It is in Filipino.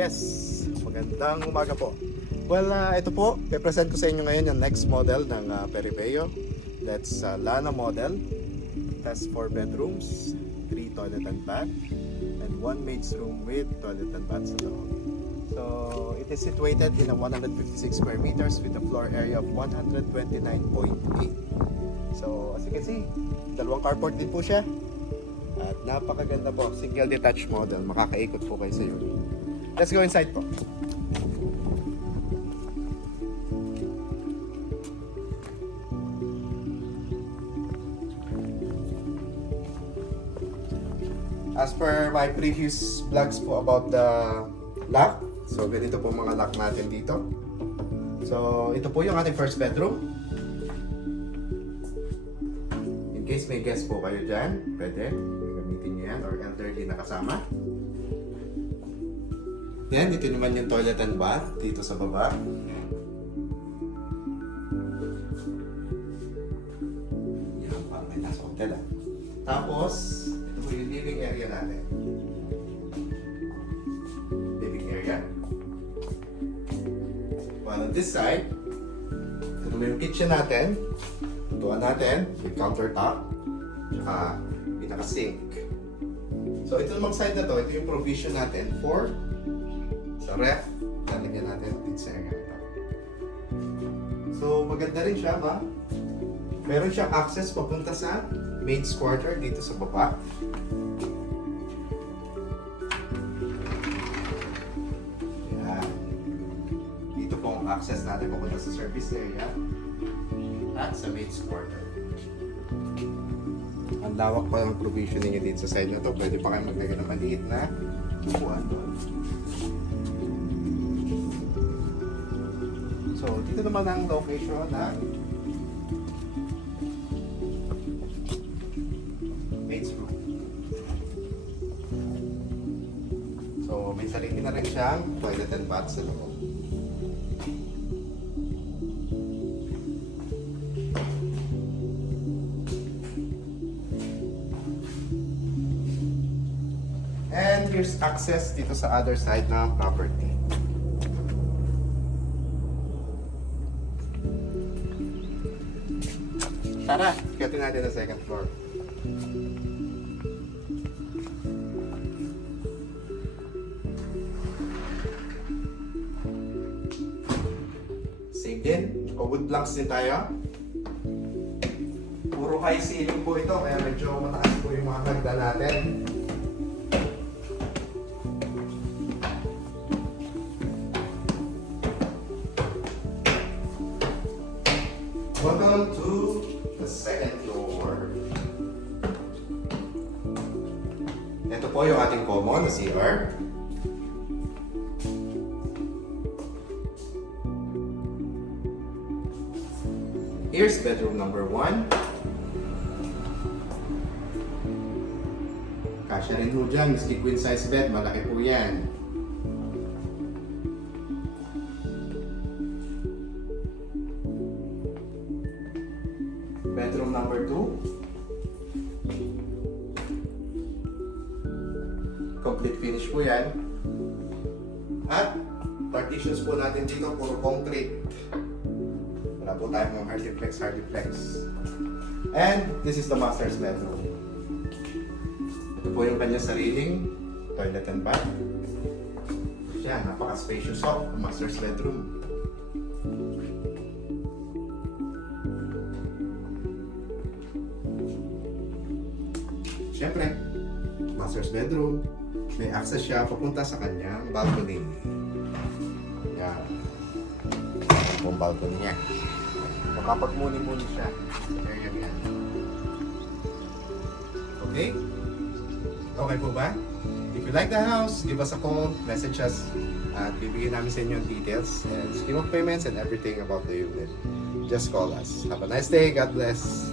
Yes, magandang umaga po. Well, ito po, i-present ko sa inyo ngayon yung next model ng Peribeo. That's Lana model. It has 4 bedrooms, 3 toilet and bath, and 1 maid's room with toilet and bath sa loob. So, it is situated in a 156 square meters with a floor area of 129.8. So, as you can see, dalawang carport din po siya. At napakaganda po, single detached model. Makakaikot po kayo sa iyo. Let's go inside po. As per my previous vlogs po about the lock, so ganito po mga lock natin dito. So ito po yung ating first bedroom. In case may guest po kayo dyan, pwede gamitin nyo yan, or elderly na kasama. Yan, ito naman yung toilet and bath dito sa baba. Yan, parang may nasa hotel ah. Tapos, ito po yung living area natin. Living area. While on this side, ito naman yung kitchen natin. Tuwan natin, with countertop, tsaka pinaka-sink. So ito namang side na to, ito yung provision natin for sa ref, lalagyan natin dito sa area na to. So maganda rin siya ba? Meron siyang access papunta sa maid's quarter dito sa baba. Yan. Dito po ang access natin papunta sa service area at sa maid's quarter. Ang lawak pa ng provision niyo dito sa side na to. Pwede pa kayo maglagay ng maliit na upuan doon. So, dito naman ang location ng maid's room. So, may sarili na rin siyang toilet and bath sa loob. And here's access dito sa other side ng property. Tara, kiyatin natin ang second floor. Same din, wood planks din tayo. Puro high ceiling po ito, kaya medyo mataas po yung mga hagdan natin. Welcome to the second floor. Ito po yung ating common na CR. Here's bedroom number 1. Kasya rin po dyan, miski queen size bed, malaki po yan. Bedroom number 2. Complete finish po yan. At partitions po natin dito, puro concrete. Wala po tayong mga hardiplex. And this is the master's bedroom. Ito po yung kanyang sariling toilet and bath. Yan, napaka-spacious ang master's bedroom. Siyempre, master's bedroom, may access siya papunta sa kanyang balcony. Yan. Yan po ang balcony niya. Makapagmuni-muni siya sa area niya. Okay? Okay po ba? If you like the house, give us a call, message us, at bibigyan namin sa inyo ang details and scheme of payments and everything about the unit. Just call us. Have a nice day. God bless.